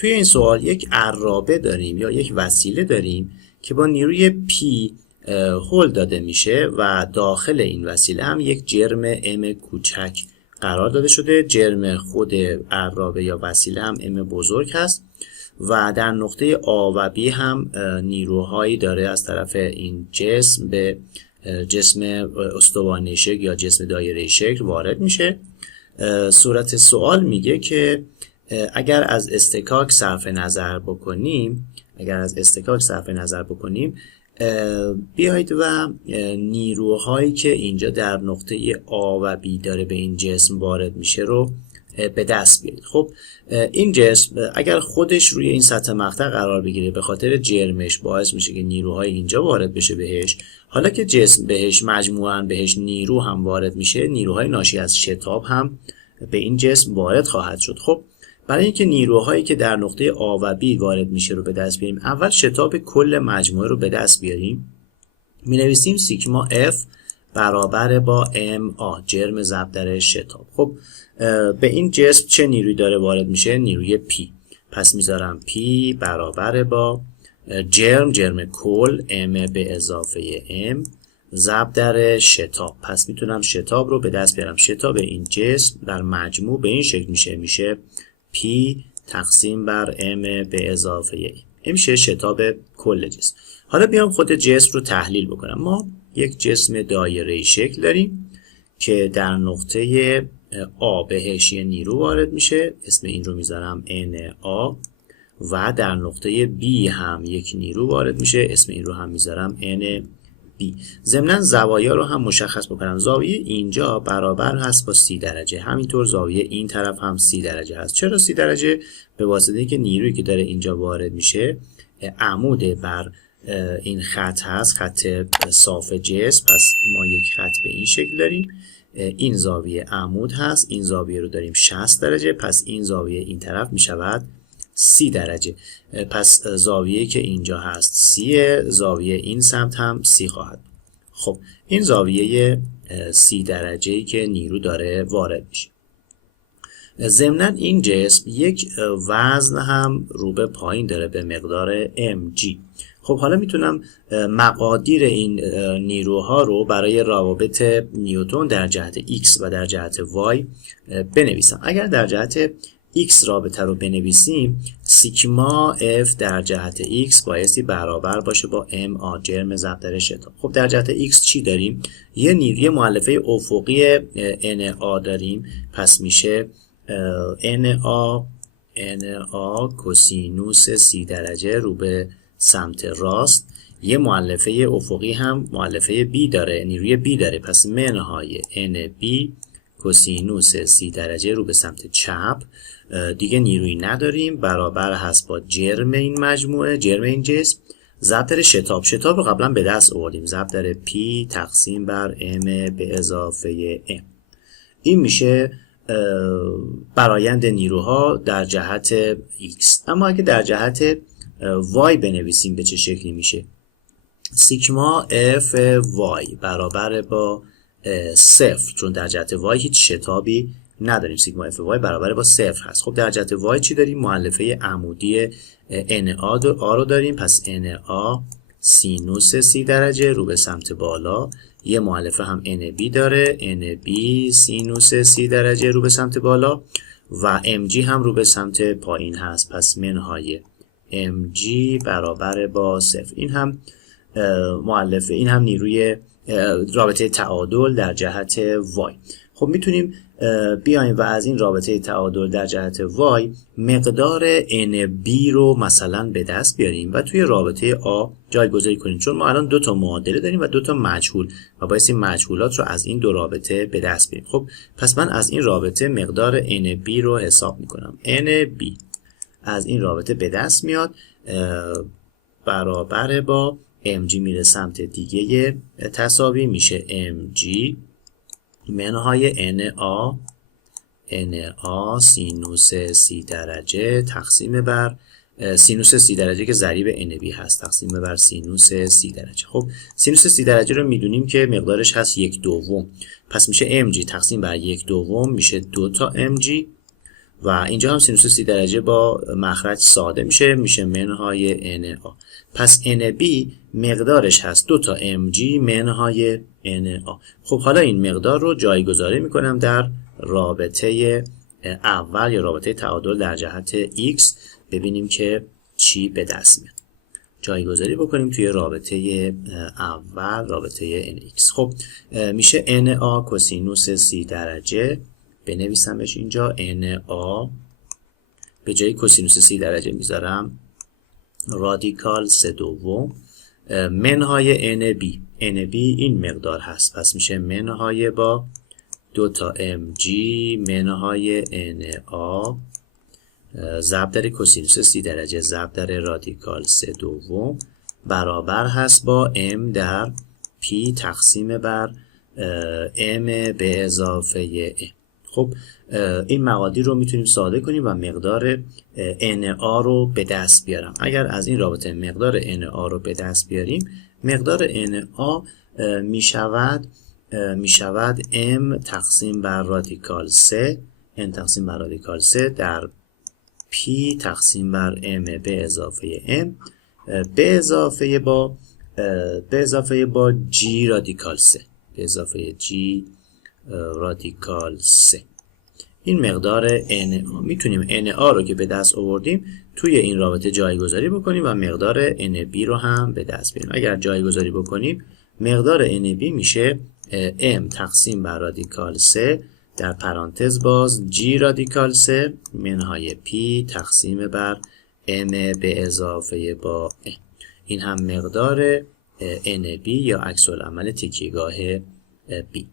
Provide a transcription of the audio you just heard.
توی این سوال یک عرابه داریم یا یک وسیله داریم که با نیروی P هل داده میشه و داخل این وسیله هم یک جرم M کوچک قرار داده شده. جرم خود عرابه یا وسیله هم M بزرگ هست و در نقطه A و B هم نیروهایی داره از طرف این جسم به جسم استوانه شکل یا جسم دایره شکل وارد میشه. صورت سوال میگه که اگر از اصطکاک صرف نظر بکنیم بیایید و نیروهایی که اینجا در نقطه A و B داره به این جسم وارد میشه رو به دست بیارید. خب این جسم اگر خودش روی این سطح مقطع قرار بگیره به خاطر جرمش باعث میشه که نیروهای اینجا وارد بشه بهش. حالا که جسم بهش مجموعاً بهش نیرو هم وارد میشه، نیروهای ناشی از شتاب هم به این جسم وارد خواهد شد. خب برای اینکه نیروهایی که در نقطه A و B وارد میشه رو به دست بیاریم، اول شتاب کل مجموعه رو به دست بیاریم. می نویسیم سیگما F برابر با MA جرم ضرب در شتاب. خب به این جسم چه نیروی داره وارد میشه؟ نیروی P. پس میذارم P برابر با جرم کل M به اضافه M ضرب در شتاب. پس میتونم شتاب رو به دست بیارم. شتاب این جسم در مجموع به این شکل میشه P تقسیم بر M به اضافه A. این میشه شتاب کل جسم. حالا بیام خود جسم رو تحلیل بکنم. ما یک جسم دایره شکل داریم که در نقطه A بهش یه نیرو وارد میشه، اسم این رو میذارم NA، و در نقطه B هم یک نیرو وارد میشه، اسم این رو هم میذارم NB. ضمناً زوایا رو هم مشخص بکنم. زاویه اینجا برابر هست با 30 درجه، همینطور زاویه این طرف هم 30 درجه هست. چرا 30 درجه؟ به واسطه اینکه نیرویی که داره اینجا وارد میشه عمود بر این خط هست، خط صاف جسم. پس ما یک خط به این شکل داریم، این زاویه عمود هست، این زاویه رو داریم 60 درجه، پس این زاویه این طرف می شود 30 درجه. پس زاویه که اینجا هست 30، زاویه این سمت هم 30 خواهد. خب این زاویه 30 درجه‌ای که نیرو داره وارد میشه. ضمناً این جسم یک وزن هم رو به پایین داره به مقدار mg. خب حالا میتونم مقادیر این نیروها رو برای روابط نیوتن در جهت x و در جهت y بنویسم. اگر در جهت x رابطه رو بنویسیم، سیگما f در جهت x بایستی برابر باشه با ma جرم ضرب در شتاب. خب در جهت x چی داریم؟ یه نیروی مؤلفه افقی na داریم، پس میشه na کوسینوس 30 درجه رو به سمت راست. یه مؤلفه افقی هم مؤلفه B داره، نیروی B داره، پس منهای NB کوسینوس 30 درجه رو به سمت چپ. دیگه نیروی نداریم، برابر هست با جرم این مجموعه، جرم این جسم ضرب در شتاب. شتاب رو قبلا به دست آوردیم، ضرب در P تقسیم بر M به اضافه M. این میشه برآیند نیروها در جهت X. اما اگه در جهت y بنویسیم به چه شکلی میشه؟ سیگما f y برابر با 0، چون در جهت y هیچ شتابی نداریم، سیگما f y برابر با 0 هست. خب در جهت y چی داریم؟ مؤلفه عمودی na رو داریم، پس na سینوس 30 درجه رو به سمت بالا. یه مؤلفه هم NB داره، NB سینوس 30 درجه رو به سمت بالا و MG هم رو به سمت پایین هست، پس منهای mg برابر با 0. این هم مؤلفه، این هم نیروی رابطه تعادل در جهت y. خب میتونیم بیایم و از این رابطه تعادل در جهت y مقدار nb رو مثلا به دست بیاریم و توی رابطه a جایگذاری کنیم، چون ما الان 2 تا معادله داریم و 2 تا مجهول و باید این مجهولات رو از این 2 رابطه به دست بیاریم. خب پس من از این رابطه مقدار nb رو حساب میکنم. nb از این رابطه به دست میاد برابر با mg، میره سمت دیگه تساوی میشه mg منهای na سینوس 30 درجه تقسیم بر سینوس 30 درجه که ضریب NB هست تقسیم بر سینوس 30 درجه. خب سینوس 30 درجه رو میدونیم که مقدارش هست 1/2، پس میشه mg تقسیم بر 1/2 میشه 2 تا mg و اینجا هم سینوس 30 درجه با مخرج ساده میشه منهای NA. پس NB مقدارش هست 2 تا mg منهای NA. خب حالا این مقدار رو جایگذاری میکنم در رابطه اول یا رابطه تعادل در جهت x، ببینیم که چی به دست میاد. جایگذاری بکنیم توی رابطه اول، رابطه nx. خب میشه NA کوسینوس 30 درجه، بنویسمش اینجا NA به جای کوسینوس 30 درجه میذارم رادیکال 3/2 منهای NB. NB این مقدار هست، پس میشه منهای با 2 تا mg منهای NA ضرب در کوسینوس 30 درجه ضرب در رادیکال 3/2 برابر هست با m در p تقسیم بر m به اضافه m. خب این مقادیر رو میتونیم ساده کنیم و مقدار NA رو به دست بیارم. اگر از این رابطه مقدار NA رو به دست بیاریم، مقدار NA میشود m تقسیم بر رادیکال 3 n تقسیم بر رادیکال 3 در p تقسیم بر m به اضافه m به اضافه با g رادیکال 3 به اضافه g رادیکال 3. این مقدار NA. میتونیم NA رو که به دست آوردیم توی این رابطه جایگذاری بکنیم و مقدار NB رو هم به دست بیاریم. اگر جایگذاری بکنیم مقدار NB میشه m تقسیم بر رادیکال 3 در پرانتز باز g رادیکال 3 منهای p تقسیم بر m به اضافه با m. این هم مقدار NB یا عکس العمل تکیهگاه B.